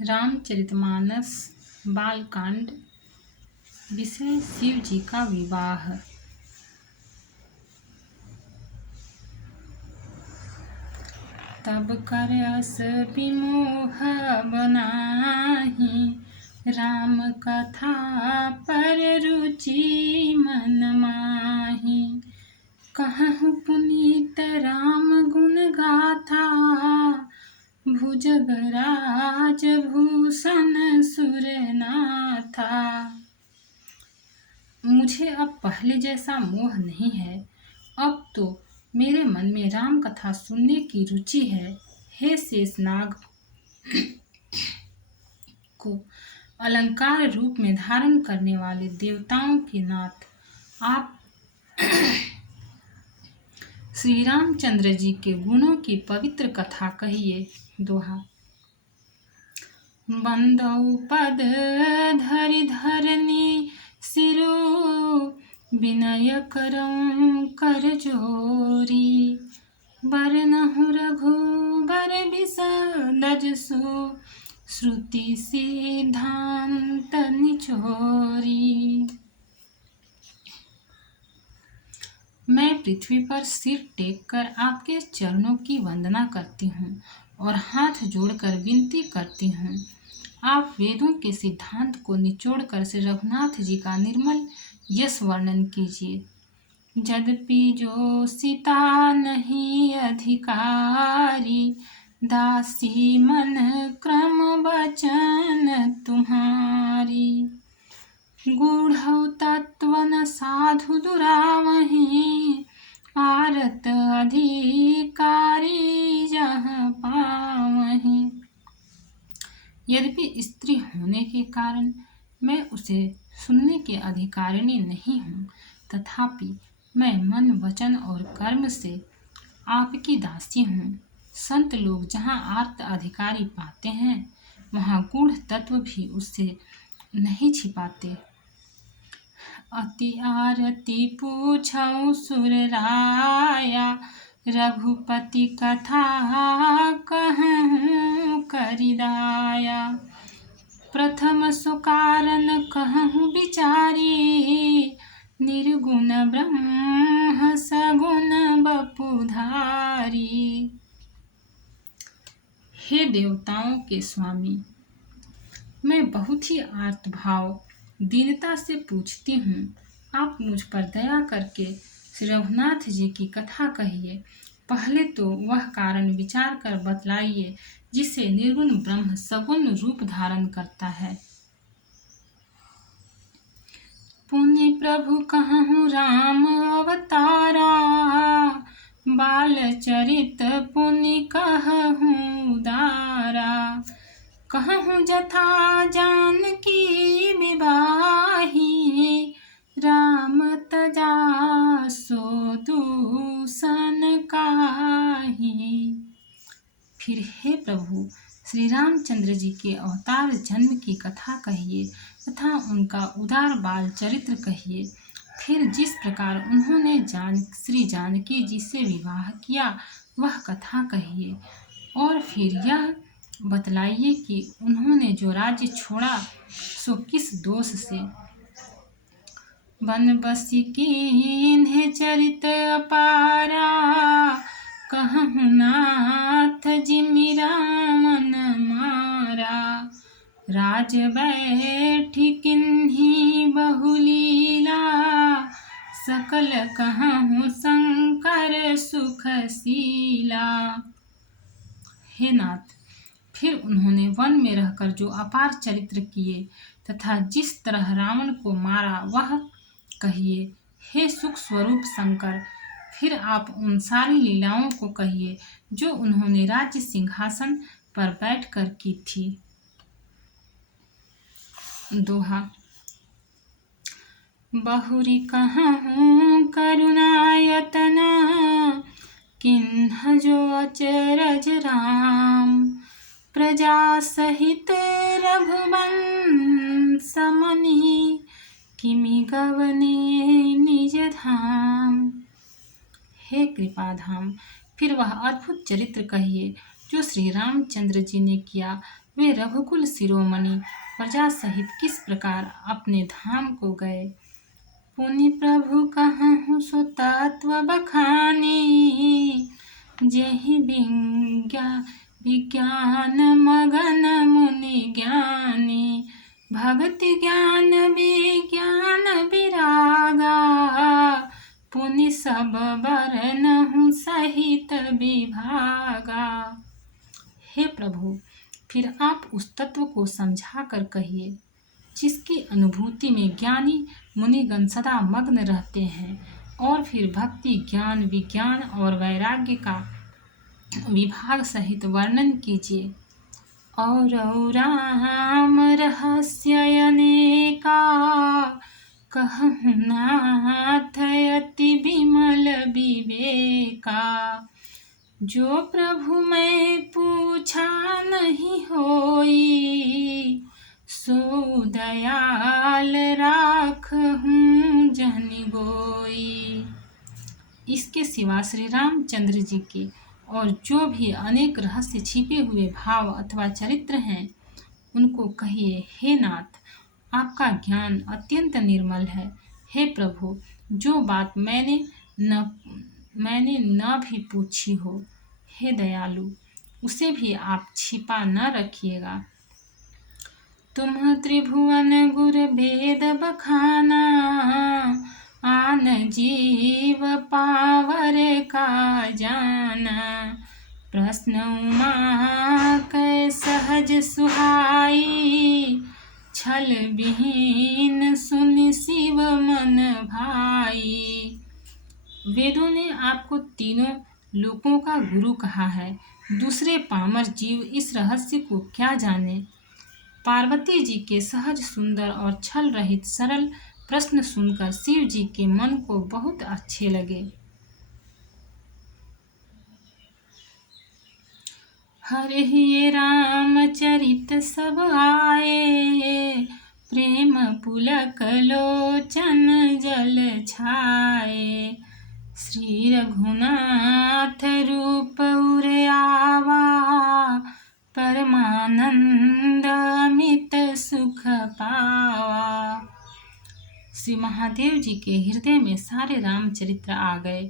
रामचरितमानस बालकांड। विषय शिव जी का विवाह। तब कर अस विमोह बनाहि, राम कथा पर रुचि मन माहि। कहु पुनीत राम गुण गाथा, भुजगराज भूषण सुरनाथा। मुझे अब पहले जैसा मोह नहीं है, अब तो मेरे मन में राम कथा सुनने की रुचि है। हे शेषनाग को अलंकार रूप में धारण करने वाले देवताओं के नाथ, आप श्री रामचंद्र जी के गुणों की पवित्र कथा कहिए। दोहा। बंदौ पद धरि धरनी सिरु, विनय करऊं कर जोरी। बरनहु रघुबर बिसरज सु, श्रुति सिद्धांत निचोरी। मैं पृथ्वी पर सिर टेक कर आपके चरणों की वंदना करती हूँ और हाथ जोड़कर विनती करती हूँ। आप वेदों के सिद्धांत को निचोड़कर श्री रघुनाथ जी का निर्मल यश वर्णन कीजिए। यद्यपि जो सीता नहीं अधिकारी, दासी मन क्रम वचन तुम्हारी। गूढ़ौ तत्व न साधु दुरावहि, आरत अधिकारी जह पावहि। यद्यपि स्त्री होने के कारण मैं उसे सुनने के अधिकारिणी नहीं हूँ, तथापि मैं मन वचन और कर्म से आपकी दासी हूँ। संत लोग जहाँ आर्त अधिकारी पाते हैं, वहाँ गूढ़ तत्व भी उससे नहीं छिपाते। अति आरती पूछऊं सुर राया, रघुपति कथा कहूँ करिदाया। प्रथम सो कारण कहूँ विचारी, निर्गुण ब्रह्म सगुण बपुधारी। हे देवताओं के स्वामी, मैं बहुत ही आर्त भाव दीनता से पूछती हूँ, आप मुझ पर दया करके श्री रघुनाथ जी की कथा कहिए। पहले तो वह कारण विचार कर बतलाइए जिसे निर्गुण ब्रह्म सगुण रूप धारण करता है। पुण्य प्रभु कहूँ राम अवतारा, बाल चरित पुण्य कहूँ दारा। कहूँ जथा जानकी विवाही, राम तजा सो दूषण काहि। फिर हे प्रभु, श्री रामचंद्र जी के अवतार जन्म की कथा कहिए तथा उनका उदार बाल चरित्र कहिए। फिर जिस प्रकार उन्होंने श्री जानकी जी से विवाह किया वह कथा कहिए। और फिर यह बतलाइए कि उन्होंने जो राज्य छोड़ा सो किस दोष से। बनबसी कीन्हे चरित अपारा, कहूँ नाथ जिमि रावण मारा। राज बैठी किन्ही बहुलीला, सकल कहूँ शंकर सुखशीला। हे नाथ, फिर उन्होंने वन में रहकर जो अपार चरित्र किए तथा जिस तरह रावण को मारा वह कहिए। हे सुख स्वरूप शंकर, फिर आप उन सारी लीलाओं को कहिए जो उन्होंने राज्य सिंहासन पर बैठकर की थी। दोहा। बहुरी कहूँ करुणायतना, किन्ह जो अचरज राम। प्रजा सहित रघुवंश मनि, किमि गवने निज धाम। हे कृपाधाम, फिर वह अद्भुत चरित्र कहिए जो श्री रामचंद्र जी ने किया, वे रघुकुल शिरोमणि प्रजा सहित किस प्रकार अपने धाम को गए। पुनि प्रभु कहूँ सो तत्व बखानी, जेहि विज्ञान मगन मुनि ज्ञानी। भक्ति ज्ञान विज्ञान विरागा, पुनि सब बरनहुँ सहित विभागा। हे प्रभु, फिर आप उस तत्व को समझा कर कहिए जिसकी अनुभूति में ज्ञानी मुनिगण सदा मग्न रहते हैं, और फिर भक्ति ज्ञान विज्ञान और वैराग्य का विभाग सहित वर्णन कीजिए। और राम रहस्य अनेका, कहूँ नाथ अति विमल विवेका। जो प्रभु मैं पूछा नहीं होई, सो दयाल राखहूँ जन गोई। इसके सिवा श्री रामचंद्र जी के और जो भी अनेक रहस्य छिपे हुए भाव अथवा चरित्र हैं, उनको कहिए, हे नाथ, आपका ज्ञान अत्यंत निर्मल है। हे प्रभु, जो बात मैंने न भी पूछी हो, हे दयालु, उसे भी आप छिपा न रखिएगा। तुम त्रिभुवन गुर वेद बखाना, आन जीव पावर का जाना। प्रश्न उमा कै सहज सुहाई, छल विहीन सुनि शिव मन भाई। वेदों ने आपको तीनों लोकों का गुरु कहा है, दूसरे पामर जीव इस रहस्य को क्या जाने। पार्वती जी के सहज सुंदर और छल रहित सरल प्रश्न सुनकर शिव जी के मन को बहुत अच्छे लगे। हरे ये रामचरित सब आए, प्रेम पुलक लोचन जल छाए। श्री रघुनाथ रूप उर आवा, परमानंद अमित सुख पावा। श्री महादेव जी के हृदय में सारे रामचरित्र आ गए।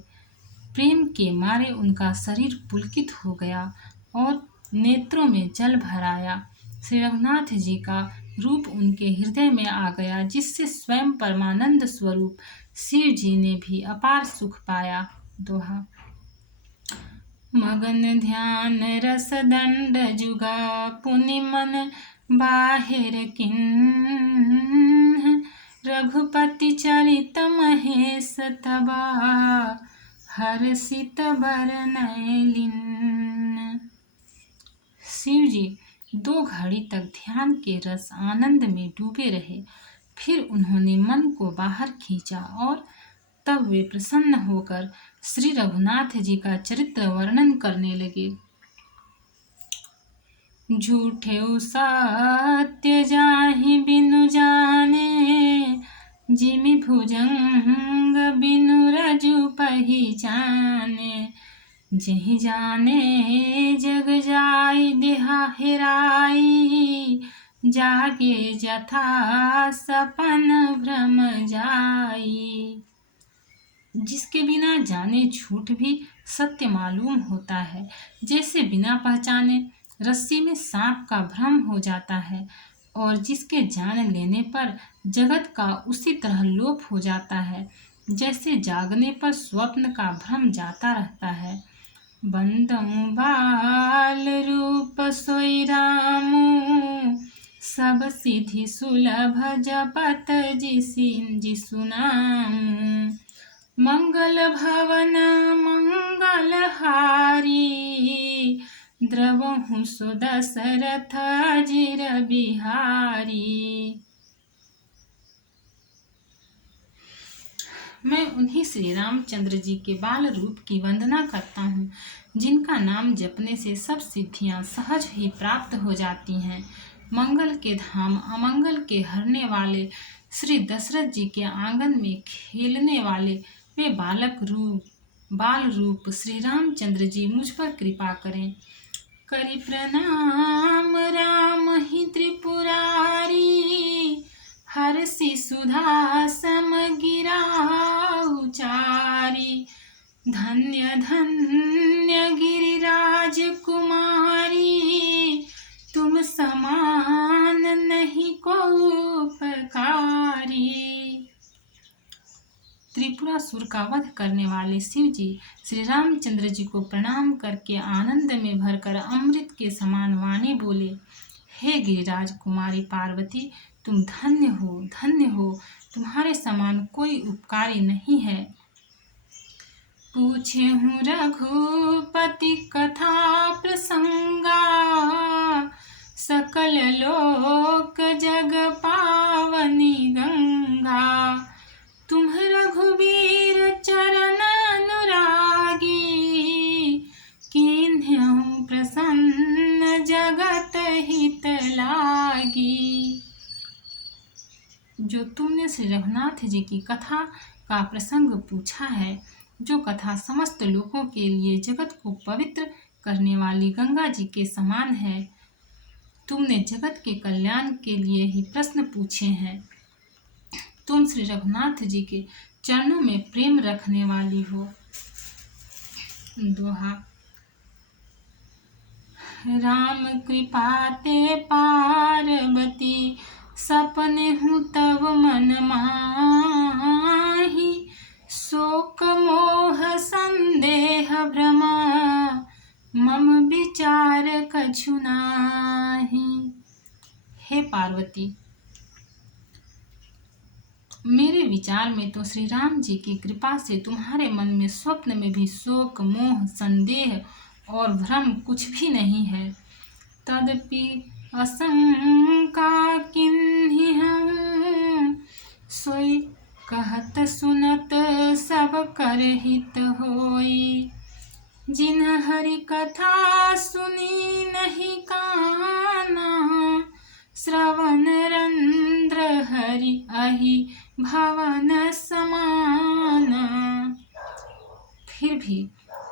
प्रेम के मारे उनका शरीर पुलकित हो गया और नेत्रों में जल भर आया। श्री रघुनाथ जी का रूप उनके हृदय में आ गया, जिससे स्वयं परमानंद स्वरूप शिव जी ने भी अपार सुख पाया। दोहा। मगन ध्यान रस दंड जुगा, पुनि मन बाहिर किन्ह। रघुपति चरित महेश तबा, हर्षित बरनय लीन। शिव जी 2 घड़ी तक ध्यान के रस आनंद में डूबे रहे। फिर उन्होंने मन को बाहर खींचा और तब वे प्रसन्न होकर श्री रघुनाथ जी का चरित्र वर्णन करने लगे। झूठे सत्य जाहि बिनु जाने, जिमि भुजंग बिनु रजु पहिचाने। जहि जाने जग जाई देहा हेराई, जागे जथा सपन भ्रम जाई। जिसके बिना जाने झूठ भी सत्य मालूम होता है, जैसे बिना पहचाने रस्सी में सांप का भ्रम हो जाता है, और जिसके जान लेने पर जगत का उसी तरह लोप हो जाता है, जैसे जागने पर स्वप्न का भ्रम जाता रहता है। बंदऊ बाल रूप सोई रामू, सब सिद्धि सुलभ जपत जिसु नामु। मंगल भवन मंगल हारी, द्रवहु सो दशरथ अजिर बिहारी। मैं उन्हीं श्री रामचंद्र जी के बाल रूप की वंदना करता हूँ, जिनका नाम जपने से सब सिद्धियाँ सहज ही प्राप्त हो जाती हैं। मंगल के धाम अमंगल के हरने वाले श्री दशरथ जी के आंगन में खेलने वाले वे बाल रूप श्री रामचंद्र जी मुझ पर कृपा करें। करि प्रणाम राम ही त्रिपुरारी, हर्षि सुधा सम गिरा उचारी। धन्य धन्य गिरिराज कुमारी, तुम समान नहीं को उपकारी। त्रिपुरासुर का वध करने वाले शिव जी श्री रामचंद्र जी को प्रणाम करके आनंद में भरकर अमृत के समान वाणी बोले, हे गिरिराज कुमारी पार्वती, तुम धन्य हो, तुम्हारे समान कोई उपकारी नहीं है। पूछे हूँ रघुपति कथा प्रसंगा, सकल लोक जग पावनी गंगा। तुम रघुवीर चरण अनुरागी, कीन्हु प्रसन्न जगत हित लागी। जो तुमने श्री रघुनाथ जी की कथा का प्रसंग पूछा है, जो कथा समस्त लोगों के लिए जगत को पवित्र करने वाली गंगा जी के समान है, तुमने जगत के कल्याण के लिए ही प्रश्न पूछे हैं। तुम श्री रघुनाथ जी के चरणों में प्रेम रखने वाली हो। दोहा। राम कृपा ते पार्वती, सपने हूँ तब मन माही। शोक मोह संदेह भ्रम, मम विचार कछु नाही। हे पार्वती, मेरे विचार में तो श्री राम जी की कृपा से तुम्हारे मन में स्वप्न में भी शोक मोह संदेह और भ्रम कुछ भी नहीं है। तदपि आशंका किन्हीं हूँ, सोई कहत सुनत सब कर हित होई। जिन हरि कथा सुनी नहीं काना, श्रवण रंध्र हरि अहि भवन समाना। फिर भी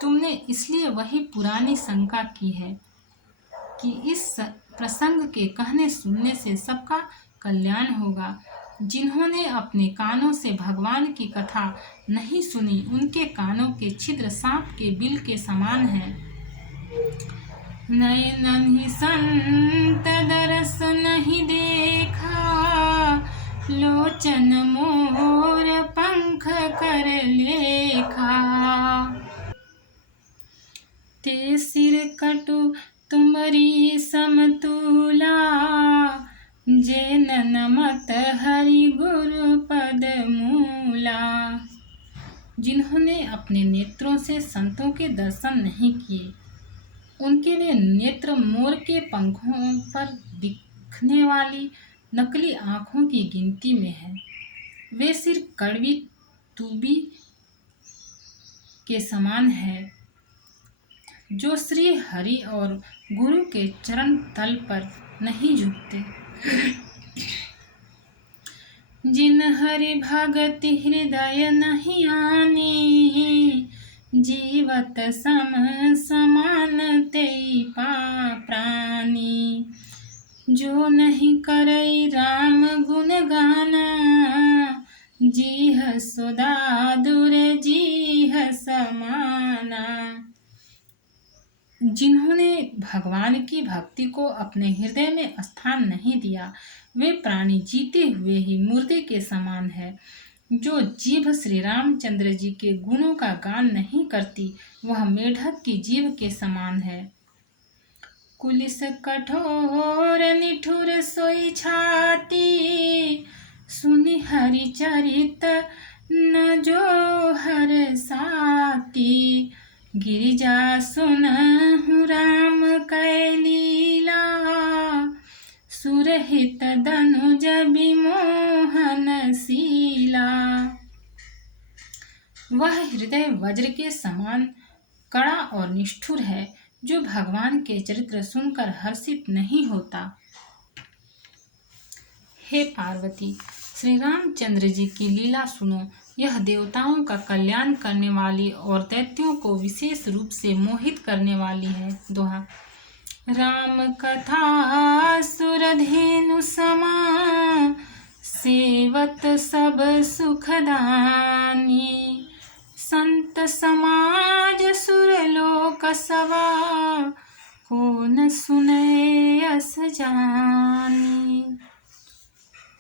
तुमने इसलिए वही पुरानी शंका की है कि इस प्रसंग के कहने सुनने से सबका कल्याण होगा। जिन्होंने अपने कानों से भगवान की कथा नहीं सुनी, उनके कानों के छिद्र सांप के बिल के समान हैं। नयन ही संत दरस नहीं देखा, लोचन मोर पंख कर लेखा। ते सिर कटु तुमरी समतुला, जे नमत हरि गुरु पद मूला। जिन्होंने अपने नेत्रों से संतों के दर्शन नहीं किए, उनके लिए नेत्र मोर के पंखों पर दिखने वाली नकली आँखों की गिनती में है। वे सिर कड़वी तूबी के समान है, जो श्री हरि और गुरु के चरण तल पर नहीं झुकते। जिन हरि भगति हृदय नहीं आनी, जीवत सम समान तेई प्राणी। जो नहीं करई राम गुण गाना, जीह सुधा दूर जीह समाना। जिन्होंने भगवान की भक्ति को अपने हृदय में स्थान नहीं दिया, वे प्राणी जीते हुए ही मुर्दे के समान है। जो जीभ श्री रामचंद्र जी के गुणों का गान नहीं करती, वह मेढक की जीभ के समान है। कुलिस कठोर निठुर सोई छाती, सुनि हरि चरित न जो हर साती। गिरिजा सुनहु राम कै लीला, सुरहित दनुज विमोहन शीला। वह हृदय वज्र के समान कड़ा और निष्ठुर है, जो भगवान के चरित्र सुनकर हर्षित नहीं होता। हे पार्वती, श्री रामचंद्र जी की लीला सुनो। यह देवताओं का कल्याण करने वाली और दैत्यों को विशेष रूप से मोहित करने वाली है। दोहा। राम कथा सुरधेनु समा, सेवत सब सुखदानी। संत समाज सुरलोक सवा, को न सुने अस जानी।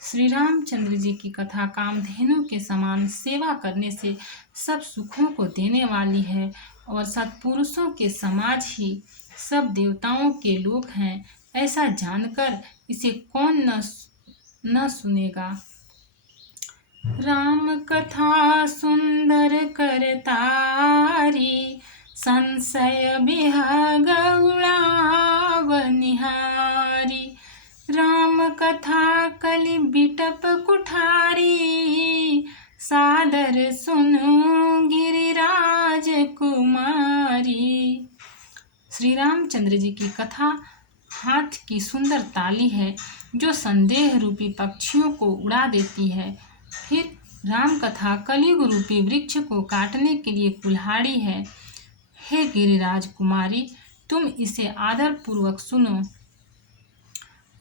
श्री रामचंद्र जी की कथा कामधेनु के समान सेवा करने से सब सुखों को देने वाली है और सत्पुरुषों के समाज ही सब देवताओं के लोक हैं, ऐसा जानकर इसे कौन न सुनेगा। राम कथा सुंदर करतारी, संशय बिहग उड़ाव निहारी। राम कथा कलि बिटप कुठारी, सादर सुनु गिरिराज कुमारी। श्री रामचंद्र जी की कथा हाथ की सुंदर ताली है जो संदेह रूपी पक्षियों को उड़ा देती है। फिर राम कथा कलयुग रूपी वृक्ष को काटने के लिए कुल्हाड़ी है। हे गिरिराज कुमारी, तुम इसे आदर पूर्वक सुनो।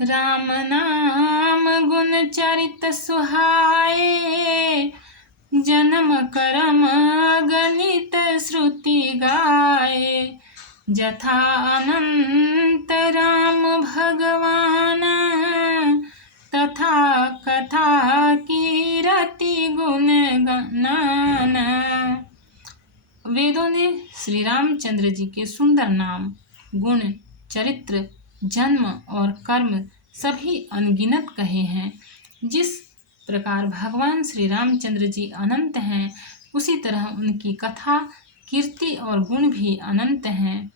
राम नाम गुण चरित सुहाए, जन्म कर्म गणित श्रुति गाए। जथा अनंत राम भगवान, तथा कथा कीरति गुण गान। वेदों ने श्री रामचंद्र जी के सुंदर नाम, गुण, चरित्र, जन्म और कर्म सभी अनगिनत कहे हैं। जिस प्रकार भगवान श्री रामचंद्र जी अनंत हैं, उसी तरह उनकी कथा, कीर्ति और गुण भी अनंत हैं।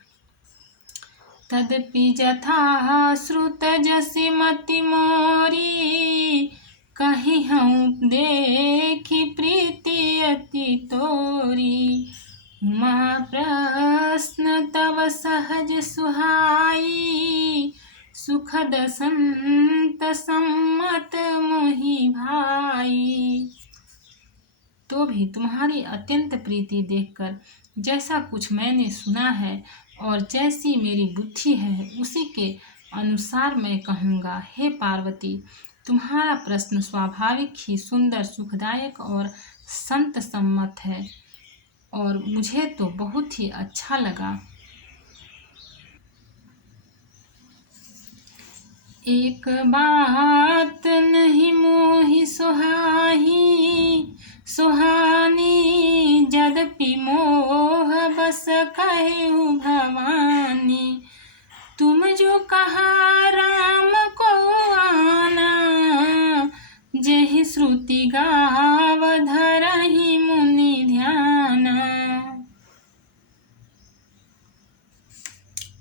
तदपि जथा श्रुत जसि मति मोरी, कहीं हूँ देखी प्रीति अति तोरी। उमा प्रश्न तव सहज सुहाई, सुखद संत सम्मत मोहि भाई। तो भी तुम्हारी अत्यंत प्रीति देखकर जैसा कुछ मैंने सुना है और जैसी मेरी बुद्धि है, उसी के अनुसार मैं कहूँगा। हे पार्वती, तुम्हारा प्रश्न स्वाभाविक ही सुंदर, सुखदायक और संत सम्मत है और मुझे तो बहुत ही अच्छा लगा। एक बात नहीं मोहि सुहाही, सुहानी यद्यपि मोह बस कहु भवानी। तुम जो कहा राम को आना, जेहि श्रुति गाव धरहि मुनि ध्याना।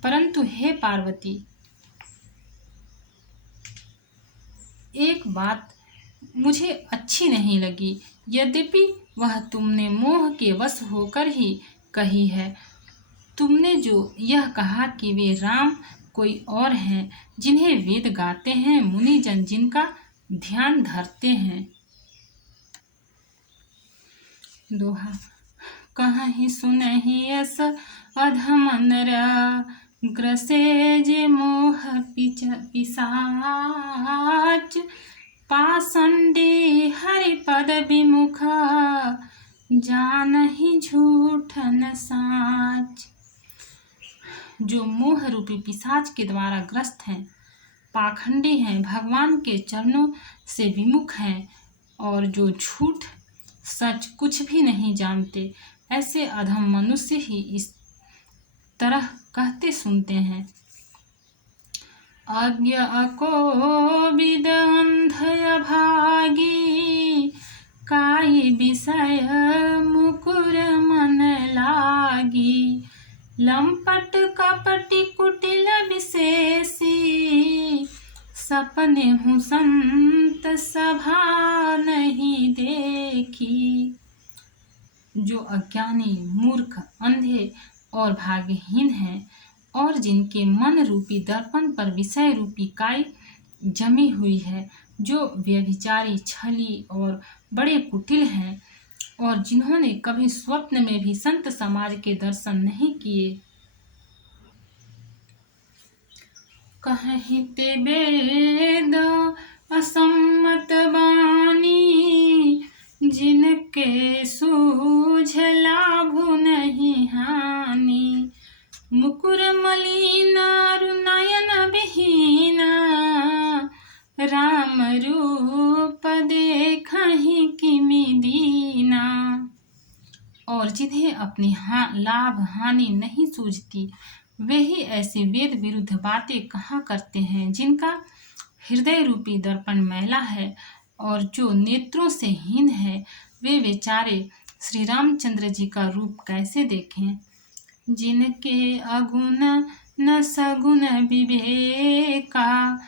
परंतु हे पार्वती, एक बात मुझे अच्छी नहीं लगी, यद्यपि वह तुमने मोह के वश होकर ही कही है। तुमने जो यह कहा कि वे राम कोई और हैं, जिन्हें वेद गाते हैं, मुनिजन जिनका ध्यान धरते हैं। दोहा। कहीं सुनहि यस अधम नर, ग्रसे जे मोह पिशाच। पाषंडी हरिपद विमुख, जानहि झूठन साच। जो मोह रूपी पिशाच के द्वारा ग्रस्त हैं, पाखंडी हैं, भगवान के चरणों से विमुख हैं और जो झूठ सच कुछ भी नहीं जानते, ऐसे अधम मनुष्य ही इस तरह कहते सुनते हैं। अज्ञ अकोविद अंधय भागी, काई विषय मुकुर मन लागी। लंपट कपटी कुटिल विशेषी, सपने हूँ संत सभा नहीं देखी। जो अज्ञानी, मूर्ख, अंधे और भाग्यहीन हैं और जिनके मन रूपी दर्पण पर विषय रूपी काई जमी हुई है, जो व्यभिचारी, छली और बड़े कुटिल हैं और जिन्होंने कभी स्वप्न में भी संत समाज के दर्शन नहीं किए। कहते वेद असम्मत बानी, जिनके सूझ लाभु नहीं हानि। मुकुर मलिन नयन विहीना, राम रूप देखहि किमि दीना। और जिन्हें अपनी लाभ हानि नहीं सूझती, वे ही ऐसे वेद विरुद्ध बातें कहा करते हैं, जिनका हृदय रूपी दर्पण मैला है और जो नेत्रों से हीन है। वे बेचारे श्री रामचंद्र जी का रूप कैसे देखें। जिनके अगुण न सगुण विवेका,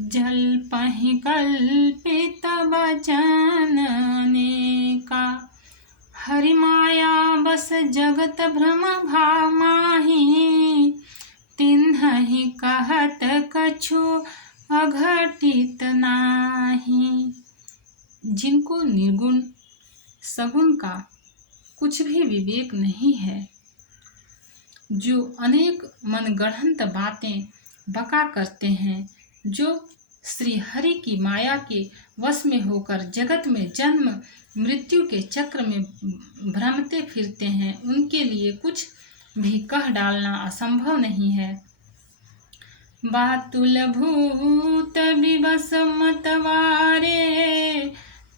जल्पहि कल्पित वचन अनेका। हरि माया बस जगत भ्रम भाव माहि, तिन्हि कहत कछु अघटित नाही। जिनको निर्गुण सगुण का कुछ भी विवेक नहीं है, जो अनेक मनगढ़ंत बातें बका करते हैं, जो श्री हरि की माया के वश में होकर जगत में जन्म मृत्यु के चक्र में भ्रमते फिरते हैं, उनके लिए कुछ भी कह डालना असंभव नहीं है। बातुल भूत विवश मतवारे,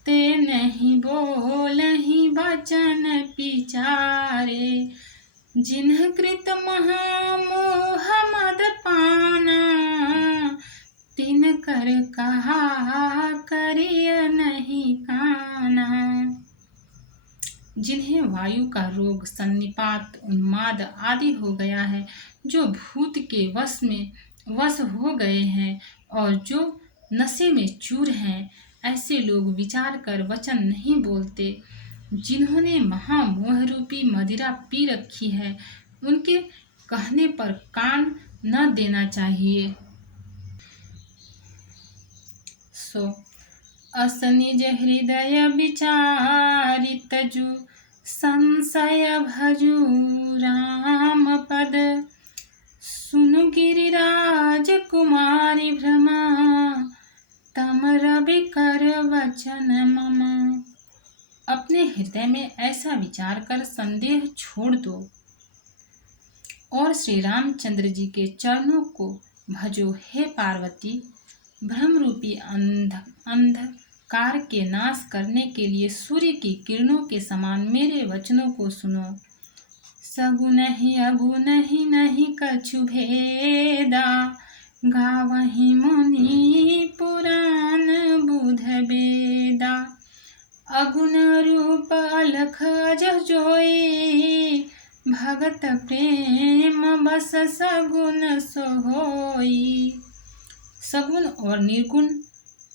ते नहीं बोलहि वचन पिचारे। जिन्ह कृत महामोह मद पाना, तिन कर कहा करिय नहीं काना। जिन्हें वायु का रोग, सन्निपात, उन्माद आदि हो गया है, जो भूत के वश हो गए हैं और जो नशे में चूर हैं, ऐसे लोग विचार कर वचन नहीं बोलते। जिन्होंने महामोह रूपी मदिरा पी रखी है, उनके कहने पर कान न देना चाहिए। अस निज हृदय विचारि तजु, संशय भजु राम पद। सुनु गिरिराज कुमारी भ्रमा, तम रवि कर वचन मम। अपने हृदय में ऐसा विचार कर संदेह छोड़ दो और श्री रामचंद्र जी के चरणों को भजो। हे पार्वती, भ्रम रूपी अंधकार के नाश करने के लिए सूर्य की किरणों के समान मेरे वचनों को सुनो। सगुन ही अगुन ही नहीं कछु भेदा, गावहि मुनि पुराण बुध वेदा। अगुण रूप अलख अज जोई, भगत प्रेम बस सगुन सोई। सगुण और निर्गुण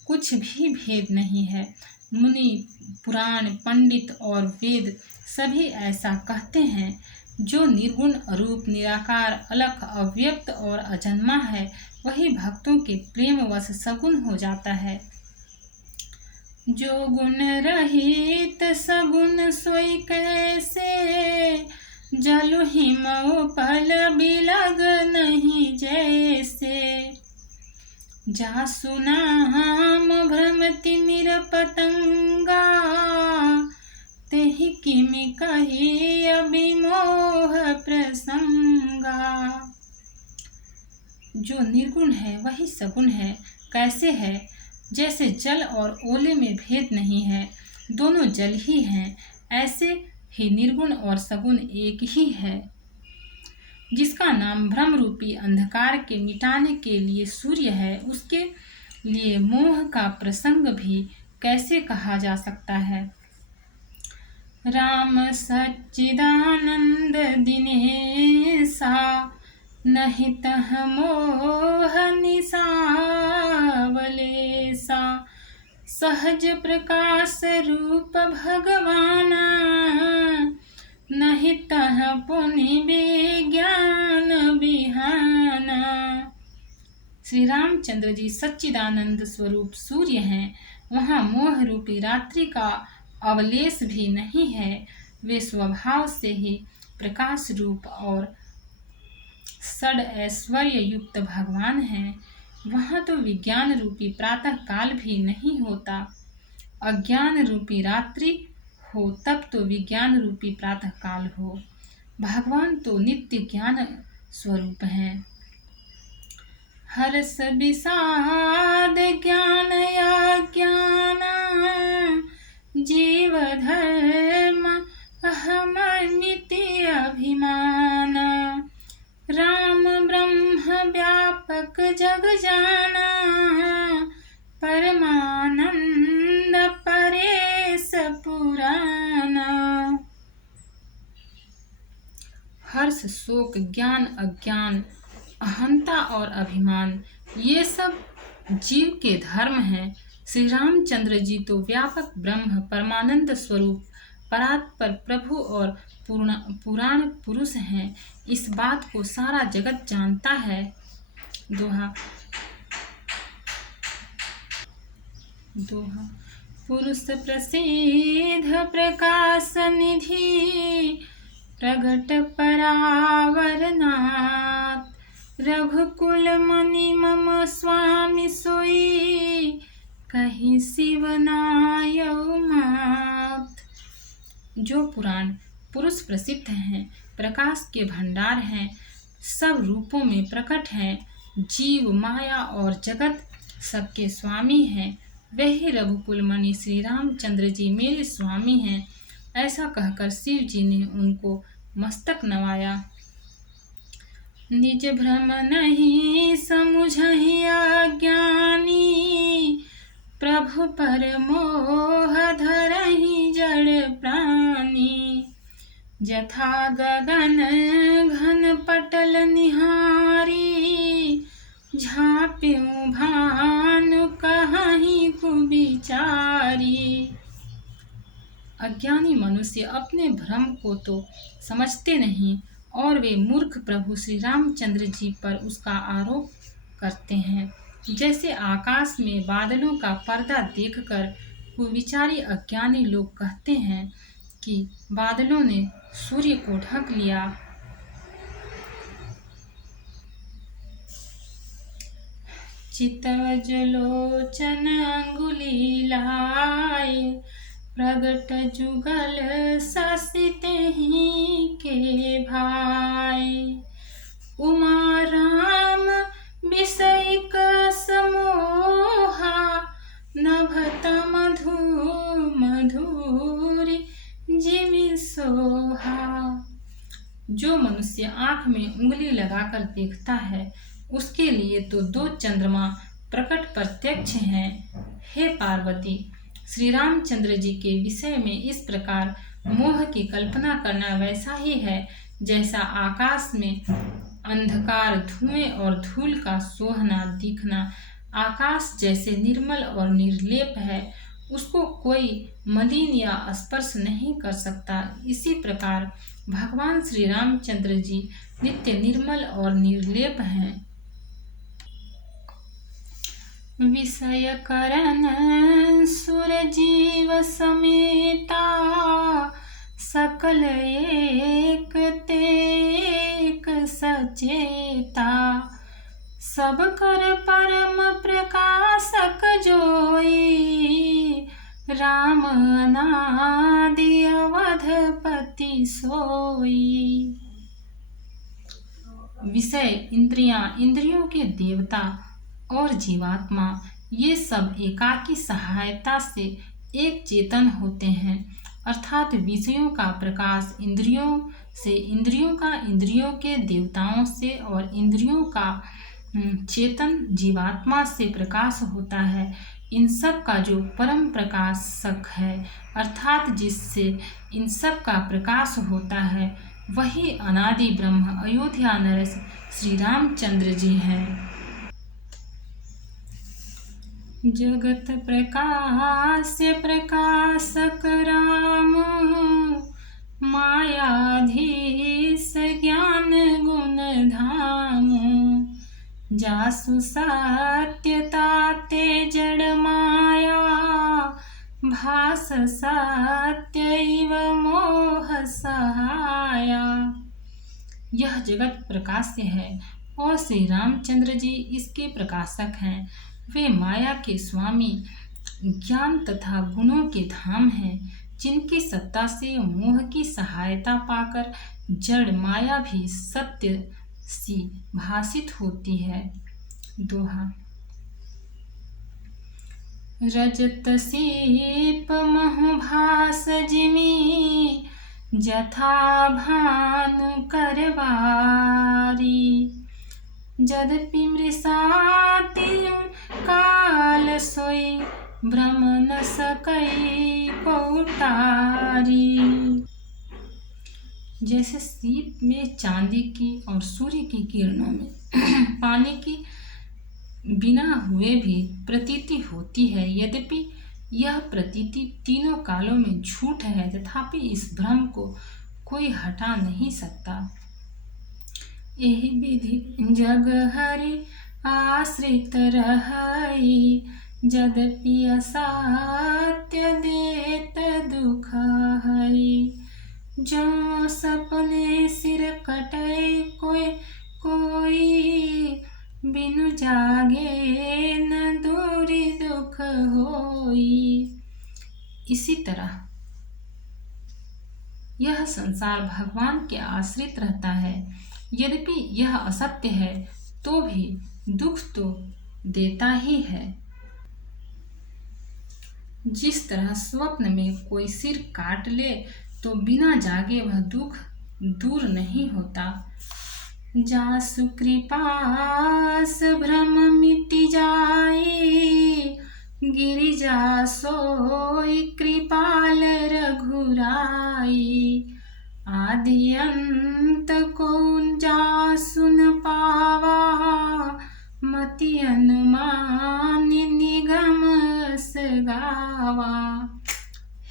कुछ भी भेद नहीं है। मुनि, पुराण, पंडित और वेद सभी ऐसा कहते हैं। जो निर्गुण, अरूप, निराकार, अलख, अव्यक्त और अजन्मा है, वही भक्तों के प्रेम वश सगुण हो जाता है। जो गुण रहित सगुण सोई कैसे, जलु हिम पल बिलग नहीं जैसे। जासु नाम भ्रमति मिर पतंगा, तेहि किमि कही अभिमोह प्रसंगा। जो निर्गुण है वही सगुण है। कैसे है? जैसे जल और ओले में भेद नहीं है, दोनों जल ही हैं, ऐसे ही निर्गुण और सगुण एक ही है। जिसका नाम भ्रम रूपी अंधकार के मिटाने के लिए सूर्य है, उसके लिए मोह का प्रसंग भी कैसे कहा जा सकता है। राम सच्चिदानंद दिनेशा, नहीं तह मोह निसावलेसा। सहज प्रकाश रूप भगवाना, नहीं तह पुनि विज्ञान विहाना। श्री रामचंद्र जी सच्चिदानंद स्वरूप सूर्य हैं। वहाँ मोह रूपी रात्रि का अवलेश भी नहीं है। वे स्वभाव से ही प्रकाश रूप और षड ऐश्वर्य युक्त भगवान हैं, वहाँ तो विज्ञान रूपी प्रातः काल भी नहीं होता। अज्ञान रूपी रात्रि हो तब तो विज्ञान रूपी प्रातः काल हो। भगवान तो नित्य ज्ञान स्वरूप हैं। हर्ष विषाद ज्ञान अज्ञान जीव धर्म अहमनिति अभिमान। राम ब्रह्म व्यापक जग जाना परमानंद परेश पुराना। हर्ष शोक ज्ञान अज्ञान अहंता और अभिमान ये सब जीव के धर्म हैं। श्री रामचंद्र जी तो व्यापक ब्रह्म परमानंद स्वरूप परात्पर प्रभु और पुराण पुरुष हैं। इस बात को सारा जगत जानता है। दोहा पुरुष प्रसिद्ध प्रकाश निधि प्रगट परावरनाथ। रघुकुल मणि मम स्वामी सोई कहीं शिवनायौ मात। जो पुराण पुरुष प्रसिद्ध हैं, प्रकाश के भंडार हैं, सब रूपों में प्रकट हैं, जीव माया और जगत सबके स्वामी हैं, वही रघुकुल मणि श्री रामचंद्र जी मेरे स्वामी हैं। ऐसा कहकर शिव जी ने उनको मस्तक नवाया। निज भ्रम नहीं समुझहि अज्ञानी प्रभु पर मोह धरहि जड़ प्राणी। जथा गगन घन पटल निहारी झाँप्यू भानु कहीं कुविचारी। अज्ञानी मनुष्य अपने भ्रम को तो समझते नहीं और वे मूर्ख प्रभु श्री रामचंद्र जी पर उसका आरोप करते हैं। जैसे आकाश में बादलों का पर्दा देखकर कुविचारी अज्ञानी लोग कहते हैं कि बादलों ने सूर्य को ढक लिया। चितवज लोचन अंगुली लाए प्रगट जुगल ससिते ही के भाई। उमा राम विषयिक समोहा नभत मधु मधुरी जिमि सोहा। जो मनुष्य आँख में उंगली लगाकर देखता है उसके लिए तो दो चंद्रमा प्रकट प्रत्यक्ष हैं। हे पार्वती, श्री रामचंद्र जी के विषय में इस प्रकार मोह की कल्पना करना वैसा ही है जैसा आकाश में अंधकार धुएं और धूल का सोहना दिखना। आकाश जैसे निर्मल और निर्लेप है, उसको कोई मलिन या स्पर्श नहीं कर सकता। इसी प्रकार भगवान श्री रामचंद्र जी नित्य निर्मल और निर्लेप हैं। विषय करण सुर जीव समेता सकल एक तेक सचेता। सब कर परम प्रकाशक जोई राम अनादि अवधपति सोई। विषय इंद्रियां, इंद्रियों के देवता और जीवात्मा ये सब एकाकी सहायता से एक चेतन होते हैं। अर्थात विषयों का प्रकाश इंद्रियों से, इंद्रियों का इंद्रियों के देवताओं से और इंद्रियों का चेतन जीवात्मा से प्रकाश होता है। इन सब का जो परम प्रकाशक है अर्थात जिससे इन सब का प्रकाश होता है वही अनादि ब्रह्म अयोध्या नरेश श्री रामचंद्र जी हैं। जगत प्रकाश प्रकाशक राम मायाधीश ज्ञान गुण धाम। जासु सत्यता ते जड़ माया भास सत्य इव मोह सहाया। यह जगत प्रकाश्य है और श्री रामचंद्र जी इसके प्रकाशक हैं। वे माया के स्वामी, ज्ञान तथा गुणों के धाम हैं, जिनकी सत्ता से मोह की सहायता पाकर जड़ माया भी सत्य सी भासित होती है। दोहा। रजत सीप महु भास जिमि, जथा भानु करवारी। जदपि मृषाति काल सोई, भ्रम न सकई पौटारी। जैसे सीप में चांदी की और सूर्य की किरणों में पानी की बिना हुए भी प्रतीति होती है, यद्यपि यह प्रतीति तीनों कालों में झूठ है, तथापि इस भ्रम को कोई हटा नहीं सकता। एहि विधि जग हरि आश्रित रहई, यद्यपि असत्य देत दुख हई। जो सपने सिर कटै कोई, बिनु जागे न दूरी दुख होई। इसी तरह यह संसार भगवान के आश्रित रहता है, यद्यपि यह असत्य है तो भी दुख तो देता ही है। जिस तरह स्वप्न में कोई सिर काट ले तो बिना जागे वह दुख दूर नहीं होता। जासु कृपास भ्रम मिटि जाई, गिरिजा सोई कृपाल रघुराई। आदि अंत को जासु न पावा, मति अनुमान निगम सगावा।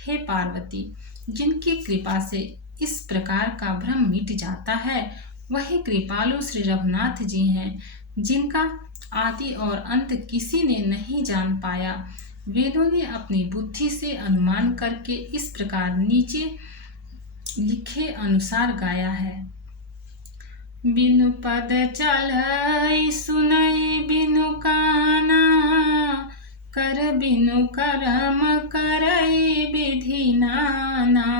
हे पार्वती, जिनकी कृपा से इस प्रकार का भ्रम मिट जाता है, वही कृपालु श्री रघुनाथ जी हैं, जिनका आदि और अंत किसी ने नहीं जान पाया। वेदों ने अपनी बुद्धि से अनुमान करके इस प्रकार नीचे लिखे अनुसार गाया है। बिनु पद चलई सुनई बिनु काना, कर बिनु करम करई विधि नाना।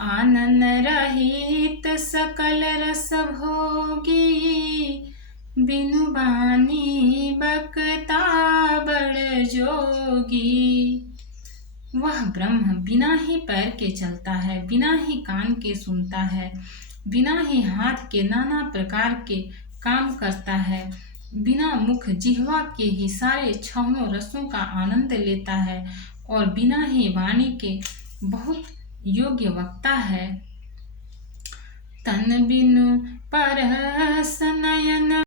आनन रहित सकल रस भोगी, बिनु बानी बकता बड़ जोगी। वह ब्रह्म बिना ही पैर के चलता है, बिना ही कान के सुनता है, बिना ही हाथ के नाना प्रकार के काम करता है, बिना मुख जिह्वा के ही सारे छहों रसों का आनंद लेता है और बिना ही वाणी के बहुत योग्य वक्ता है। तन बिनु परस नयन